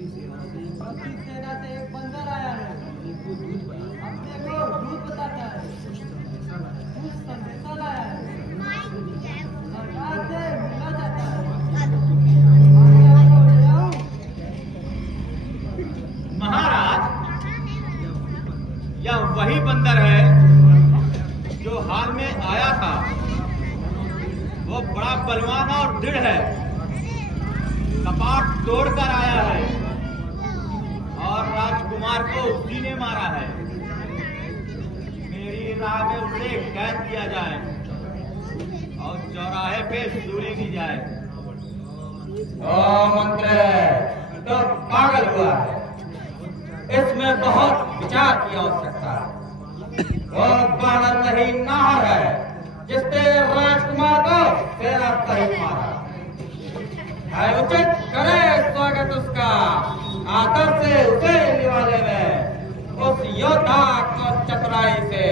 अपनी सेना से एक बंदर आया है। अपने को दूध बताता है। कुछ संदेशा लाया है। सरकार से मिलना चाहता है। आगे आपको ले जाऊं? महाराज, यह वही बंदर है जो हाल में आया था। वो बड़ा बलवान और दृढ़ है। कपाट तोड़कर आया है और राजकुमार को उसी ने मारा है। मेरी राह में उसे कैद किया जाए और चौराहे पे सूली की जाए। ओ मंत्री, तो पागल हुआ है। इसमें बहुत विचार की आवश्यकता है। वो बानर नहीं नाहर है जिसने राजकुमार को सेना सहित मारा है। उचित करे स्वागत उसका। आदर से उसे निवाले में उस योद्धा को चतुराई से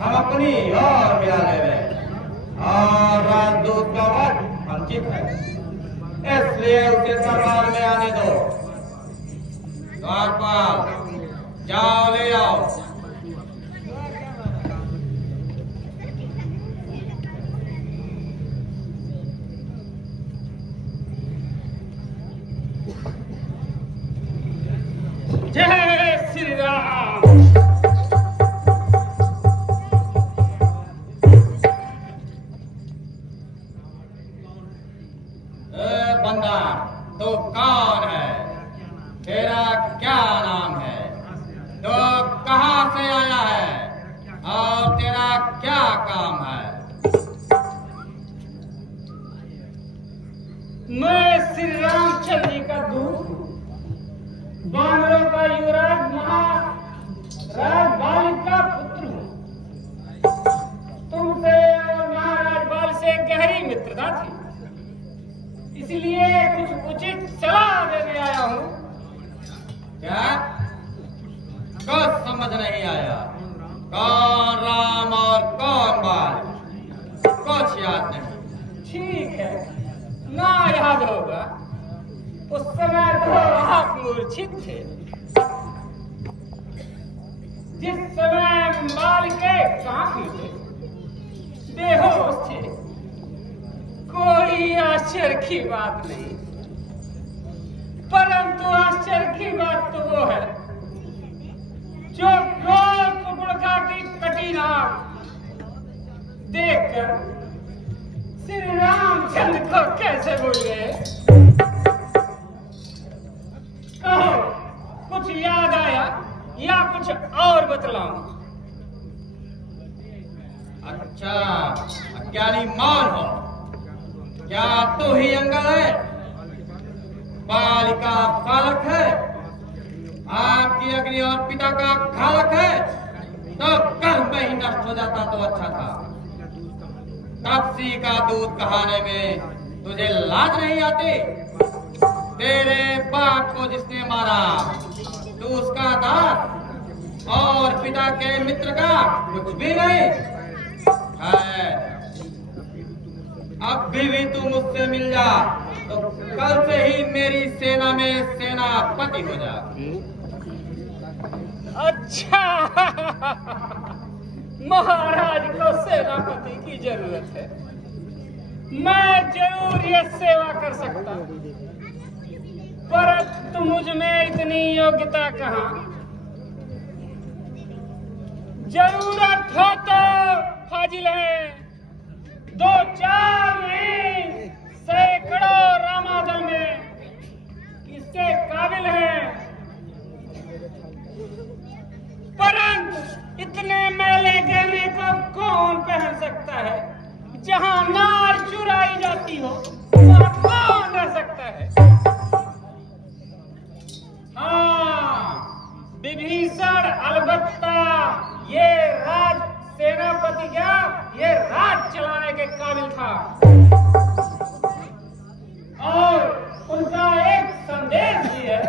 हम अपनी ओर मिला ले। और राजदूत का वध वंचित है, इसलिए उसे दरबार में आने दो। द्वारपाल, जाओ ले आओ। जय श्री राम। बंदा, तो कौन है? तेरा क्या नाम है? तो कहां से आया है और तेरा क्या काम है? मैं श्री रामचंद्र जी का दूत, बानरों का युवराज महाराज बाल का पुत्र हूँ। तुमसे और महाराज बाल से गहरी मित्रता थी, इसलिए कुछ उचित सलाह देने आया हूँ। क्या? कुछ समझ नहीं आया। कौन राम और कौन बाल? कुछ याद नहीं। ठीक है, ना याद होगा। उस समय तो आप मूर्छित थे। जिस समय बाल के कांप थे, बेहोश थे। कोई आश्चर्य की बात नहीं, परंतु आश्चर्य की बात तो वो है जो रोज कुकुड़का की कटी नाक देखकर श्री रामचंद्र को कैसे भूल गए? कहो, कुछ याद आया या कुछ और बतलाऊं? अच्छा, अज्ञानी मान हो। क्या तू ही अंगद है? बालिका बालक है? आपकी अग्नि और पिता का घालक है? तो कल में ही नष्ट हो जाता तो अच्छा था। तपसी का दूध कहाने में तुझे लाज नहीं आती? तेरे बाप को जिसने मारा तू उसका दास और पिता के मित्र का कुछ भी नहीं है। अब भी तू मुझसे मिल जा तो कल से ही मेरी सेना में सेनापति हो जा। अच्छा, महाराज को सेनापति की जरूरत है। मैं जरूर ये सेवा कर सकता हूँ, परंतु मुझ में इतनी योग्यता कहाँ? जरूरत हो तो फाजिल है, 2-4 नहीं, सैकड़ों रामादल में इसके काबिल हैं। परंतु इतने मैले गहने को कौन पहन सकता है? जहां नार चुराई जाती हो वहां कौन रह सकता है? हाँ, विभीषण अलबत्ता ये राज सेनापति क्या ये राज चलाने के काबिल था। और उनका एक संदेश भी है।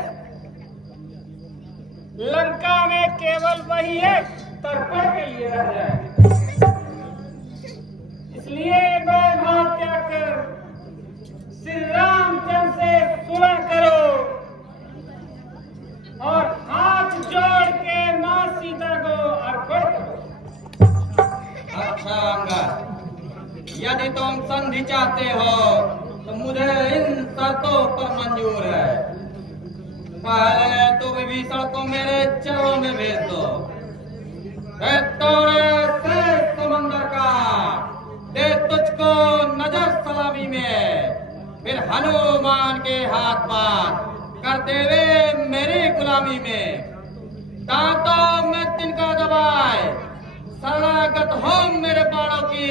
लंका में केवल वही एक तर्पण के लिए रह जाए, इसलिए मैं भाग त्याग कर श्री रामचंद्र से सुलह करो संधि चाहते हो तो मुझे इन शर्तों पर मंजूर है। पहले तो विभीषण को मेरे चरणों में भेज दो, फिर तोड़े से समंदर का दे तुझको नजर सलामी में, फिर हनुमान के हाथ पार कर देवे मेरी गुलामी में। दांतों में तिनका दबाए शरणागत हो मेरे बाणों की,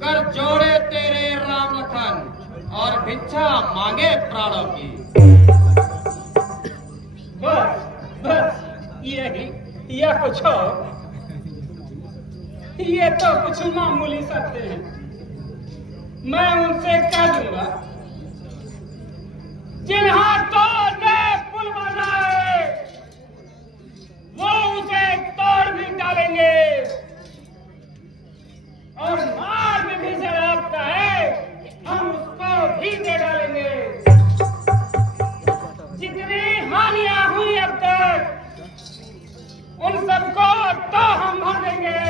कर जोड़े तेरे राम लखन और भिक्षा मांगे प्राणों की। बस बस यही या कुछ और? ये तो कुछ मामूली शर्तें हैं, मैं उनसे कह दूंगा। जिन हाथों ने पुल बनाए वो उसे तोड़ भी डालेंगे, और मार में भी आपका है हम उसको भी दे डालेंगे। जितनी हानियां हुई अब तक उन सबको तो हम भर देंगे,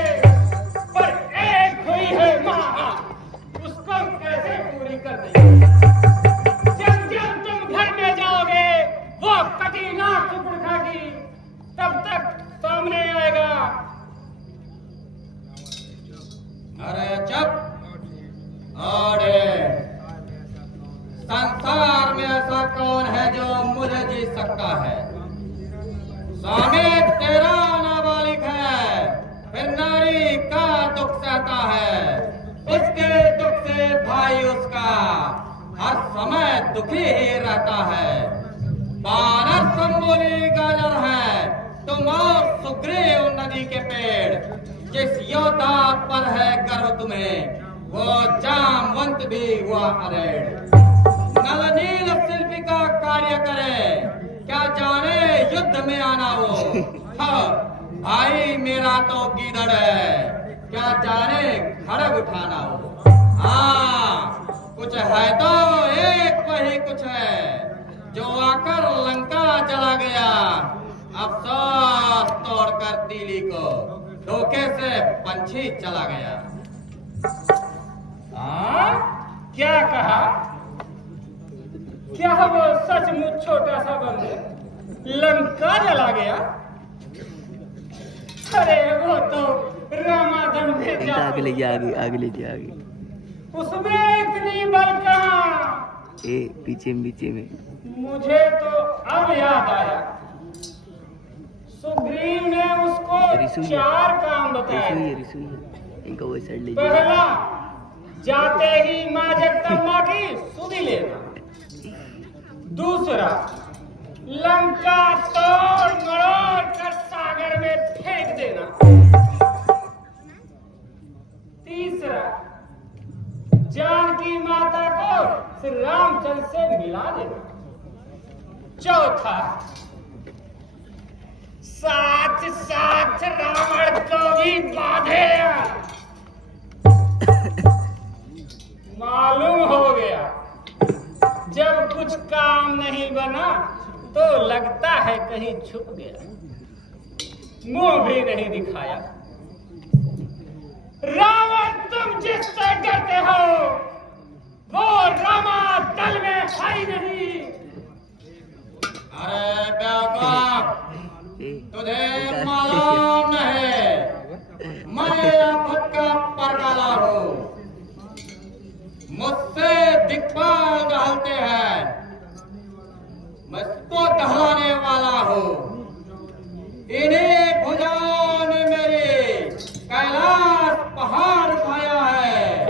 पर एक हुई है मां, उसको कैसे पूरी कर देंगे? जब जब तुम घर में जाओगे वो कटीना टुकड़ खागी, तब तक सामने आएगा। अरे चुप! अरे संसार में ऐसा कौन है जो मुझे जीत सकता है? स्वामी तेरा नाबालिग है, फिर नारी का दुख सहता है, उसके दुख से भाई उसका हर समय दुखी ही रहता है। बानर संबोली गाजर है तुम और सुग्रीव नदी के पेड़, जिस योद्धा पर है गर्व तुम्हें वो जामवंत भी हुआ अरेड़। नल नील शिल्पी का कार्य करे, क्या जाने युद्ध में आना वो। हाँ, भाई मेरा तो गीदड़ है, क्या जाने खड़ग उठाना हो। हाँ, कुछ है तो एक वही कुछ है जो आकर लंका चला गया, अफसोस तोड़कर तीली को धोखे से पंछी चला गया। क्या कहा? क्या वो सचमुच छोटा सा बंदर लंका जला गया? अरे वो तो रामाधन में जा, आगे ले जा, आगे ले जा, आगे। उसमें इतनी बल कहाँ? पीछे में। मुझे तो अब याद आया, सुग्रीव ने उसको चार काम बताए। इनका वो साइड ले। पहला, जाते ही माँ जगदम्बा की सुधि लेना। दूसरा, लंका तोड़ मरोड़ कर सागर में फेंक देना। तीसरा, जानकी माता को श्री रामचंद्र से मिला देना। चौथा, साथ साथ रावण को भी बांधे। मालूम हो गया, जब कुछ काम नहीं बना तो लगता है कहीं छुप गया, मुंह भी नहीं दिखाया। रावण तुम जिससे डरते हो वो रामा दल में है ही नहीं। अरे बेवकूफ, तुझे मालूम नहीं मैं आफत का परगाला हूँ। मुझसे दिक्पाल टहलते हैं, मैं इसको टहलाने वाला हूँ। इन्हीं भुजाओं ने मेरे कैलाश पहाड़ उठाया है।